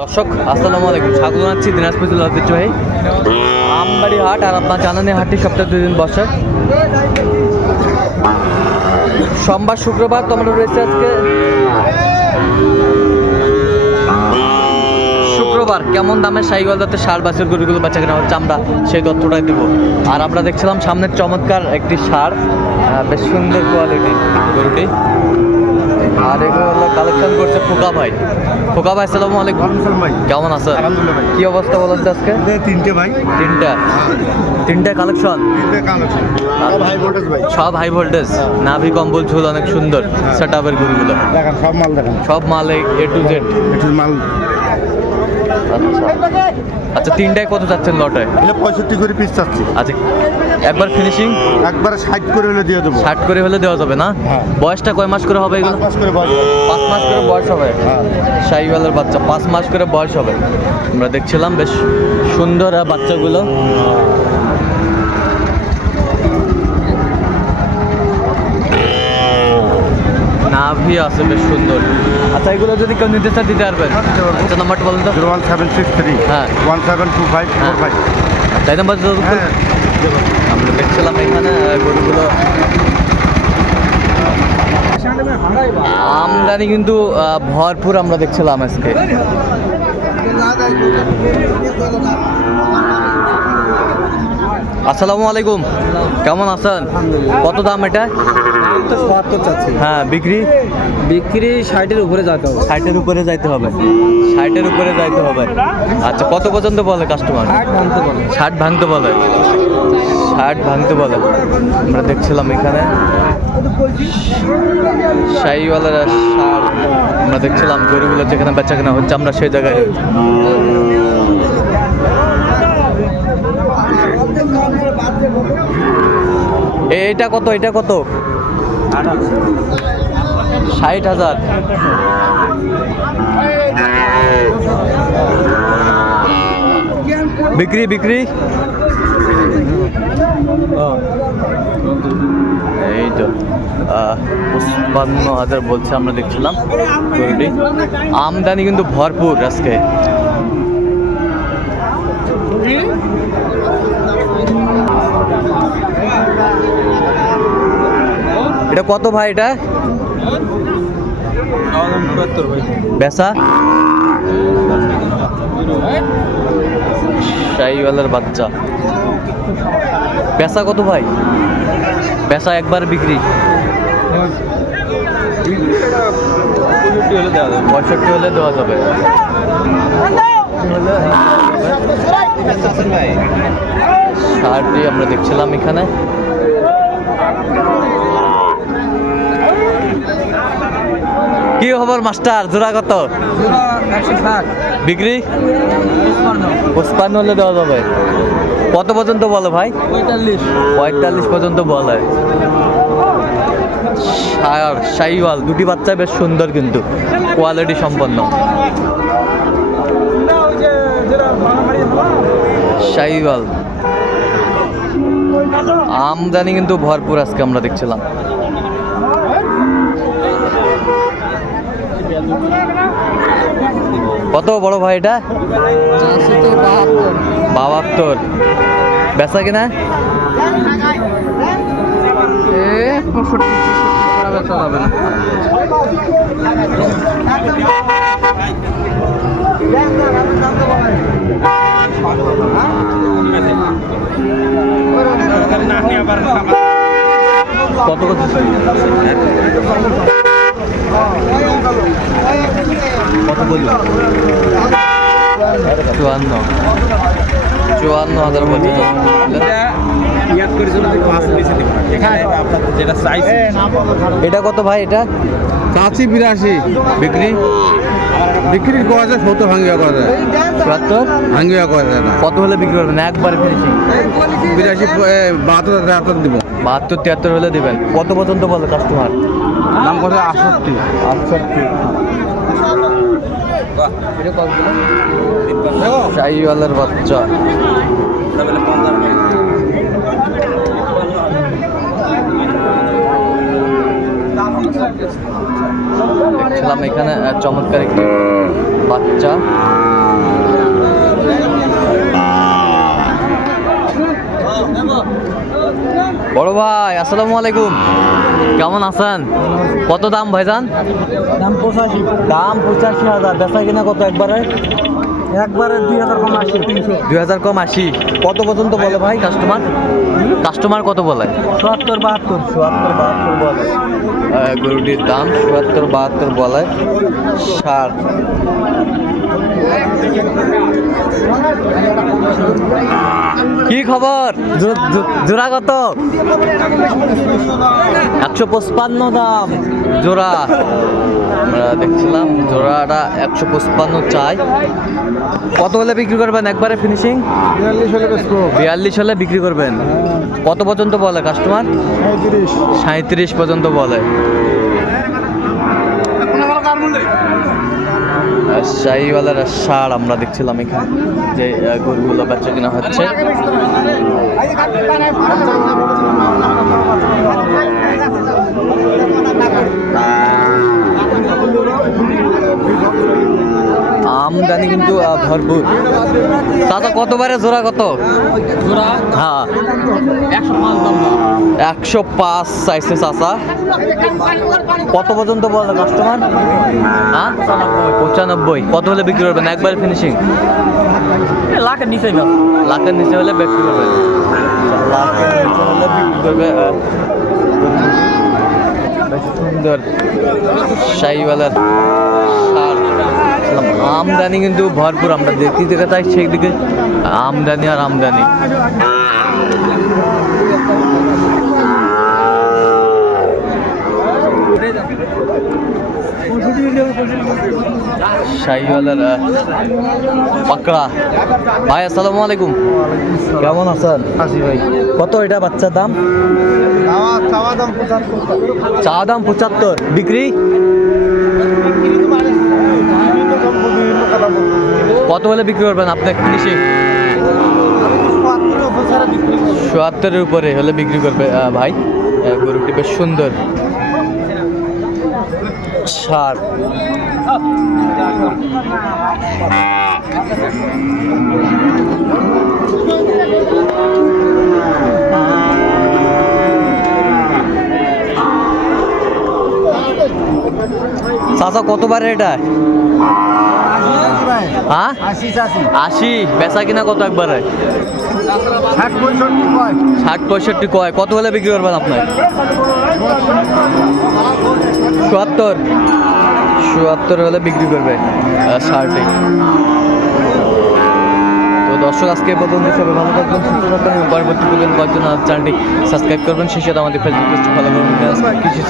দর্শক, আসসালামু আলাইকুম। স্বাগত জানাচ্ছি দিনাজপুর জেলার ঐতিহ্যবাহী আমবাড়ি হাট আর আপনার জানানি হাটটি সপ্তাহে দুই দিন বসে। সোমবার, শুক্রবার তোমরা রয়েছে আজকে। শুক্রবার, কেমন দামে সাইকেল যাতে সার বাসের গরুগুলো বেচা কেনা হচ্ছে আমরা সেই তথ্যটাই দেবো। আর আমরা দেখছিলাম সামনের চমৎকার একটি সার বেশ সুন্দর কোয়ালিটি গরুটি। আর এগুলো হলো কালেকশন করছে ফোকা ভাই। ফোকা ভাই সালাম আলাইকুম। ভাই। কেমন আছেন? কি অবস্থা বলেন আজকে? তিনটে ভাই। তিনটা। তিনটা কালেকশন তিনটে আছে সব হাই ভোল্টেজ হাই ভোল্টেজ নাভি কম্বল ঝুল অনেক সুন্দর সেট আপেরগুলো দেখেন সব মাল দেখেন। সব মাল এ টু জেড মাল। আচ্ছা তিনটায় কত যাচ্ছেন? লটায় এটা পঁয়ষট্টি করে পিস চাচ্ছি আচ্ছা একবার ফিনিশিং একবার ষাট করে হলে দিয়ে দেবো। ষাট করে হলে দেওয়া যাবে না? হ্যাঁ। বয়সটা কয় মাস করে হবে এগুলো? পাঁচ মাস করে বয়স। পাঁচ মাস করে বয়স হবে? হ্যাঁ। শাহিওয়ালের বাচ্চা পাঁচ মাস করে বয়স হবে। আমরা দেখছিলাম বেশ সুন্দর বাচ্চাগুলো। নাভি আছে বেশ সুন্দর। আচ্ছা এগুলো যদি কেউ চায় দিতে পারবেন। আচ্ছা নাম্বারটা বলুন তো। One seven six three. হ্যাঁ। One seven two five four হ্যাঁ। ফাইভ তাই নাম্বার হ্যাঁ। আমরা দেখছিলাম এখানে গরুগুলো। আমদানি কিন্তু ভরপুর আমরা দেখছিলাম আজকে। আসসালামু আলাইকুম। কেমন আছেন? কত দাম এটা? হ্যাঁ বিক্রি? বিক্রি ষাটের উপরে যেতে হবে। ষাটের উপরে যাইতে হবে। ষাটের উপরে যাইতে হবে। আচ্ছা কত পর্যন্ত বলে কাস্টমার ষাট ভাঙতে ষাট বলে। ষাট ভাঙতে বলে। আমরা দেখছিলাম এখানে। শাহিওয়ালার সার আমরা দেখছিলাম গরুগুলো যেখানে বেচা কেনা হচ্ছে আমরা সেই জায়গায় এটা কত? এটা কত? ষাট হাজার। বিক্রি বিক্রি? এই তো পঁচপান্ন হাজার বলছে আমরা দেখছিলাম আমদানি কিন্তু ভরপুর আজকে। এটা কত ভাই এটা? বেসা শাহিওয়ালার বাচ্চা। পেশা কত ভাই? পেশা একবার বিক্রি। পঁয়ষট্টি হলে দেওয়া যাবে। ষাটটি আমরা দেখছিলাম এখানে। কি খবর মাস্টার জোড়া কত? বিক্রি পুষ্পান্ন হলে দেওয়া যাবে। কত পর্যন্ত বলো ভাই? পঁয়তাল্লিশ। পঁয়তাল্লিশ পর্যন্ত বলে সার শাহিওয়াল দুটি বাচ্চা বেশ সুন্দর কিন্তু কোয়ালিটি সম্পন্ন। শাহিওয়াল আমদানি কিন্তু ভরপুর আজকে আমরা দেখছিলাম। কত বড় ভাই এটা? বাহাত্তর। বেচা কিনা? কত কত চুয়ান্ন। চুয়ান্ন হাজার সাইজ এটা কত ভাই এটা? চাচ্ছি বিরাশি। বিক্রি? বিক্রি করা যায় সত্তর ভাঙ্গিয়া করা যায়। চুয়াত্তর ভাঙ্গিয়া করা যায় না। কত হলে বিক্রি করবেন? একবার ফিনিশিং বিরাশি বাহাত্তর তেহাত্তর দিব। বাহাত্তর তিয়াত্তর হলে দেবেন। কত পর্যন্ত বলে কাস্টমার দাম কত আটষট্টি। আটষট্টি। শাহিওয়ালার বাচ্চা। দেখছিলাম এখানে চমৎকার একটি বাচ্চা। বড় ভাই আসসালামু আলাইকুম। কেমন আছেন? কত দাম ভাইজান? দাম পঁচাশি। দাম পঁচাশি হাজার। বেচা কিনা কত একবারে? একবারে দুই হাজার কম আসে তিনশো। দুই হাজার কম আশি। কত পর্যন্ত বলে ভাই কাস্টমার কাস্টমার কত বলে? চুয়াত্তর বাহাত্তর। চুয়াত্তর বাহাত্তর বলে। গরুটির দাম চুয়াত্তর বাহাত্তর বলে ষাট। কি খবর? জোড়া কত? একশো পঁচপান্ন দাম। জোড়া। আমরা দেখছিলাম জোড়াটা একশো পঁচপান্ন চাই। কত হলে বিক্রি করবেন একবারে ফিনিশিং বিয়াল্লিশ হলে বিক্রি করবেন? কত পর্যন্ত বলে কাস্টমার সাঁত্রিশ পর্যন্ত বলে। শাহিওয়ালার সার আমরা দেখছিলাম এখানে যে গরুগুলো বাচ্চা কিনা হচ্ছে। আমদানি কিন্তু ভরপুর। দাদা কতবারে জোড়া কত? জোড়া? হ্যাঁ। একশো পাঁচ চাইছে চাচা। কত পর্যন্ত বলে কাস্টমার হ্যাঁ? পঁচানব্বই। কত হলে বিক্রি করবেন? একবার ফিনিশিং লাখের নিচে লাখের নিচে হলে বিক্রি করবেন। লাখের নিচে হলে বিক্রি করবে সুন্দর। শাহিওয়ালার আমদানি কিন্তু ভরপুর আমরা দেখতে দেখে তাই সেই দিকে আমদানি আর আমদানি। শাহিওয়ালার পাকড়া। ভাই আসসালামু আলাইকুম। কেমন আছেন? আশি ভাই। কত এটা বাচ্চার দাম? চাওয়া চা দাম পঁচাত্তর। বিক্রি? কত হলে বিক্রি করবেন? আপনি ফিনিশিং চুয়াত্তরের উপরে হলে বিক্রি করবে ভাই। গরুটি বেশ সুন্দর। সার চাচা, কতবার এটা? হ্যাঁ? আশি বেচা কিনা কত একবারে? ষাট পঁয়ষট্টি কয়? কত হলে বিক্রি করবেন আপনার? চুয়াত্তর চুয়াত্তর হলে বিক্রি করবে ষাটে তো দর্শক আজকে পর্যন্ত সবাই ভালো থাকবেন সুস্থ থাকবেন পরবর্তী প্রয়োজন কয়েকজন চ্যানেলটি সাবস্ক্রাইব করবেন। সেই সাথে আমাদের ফেসবুক পেজটি ফলো করবেন। কৃষি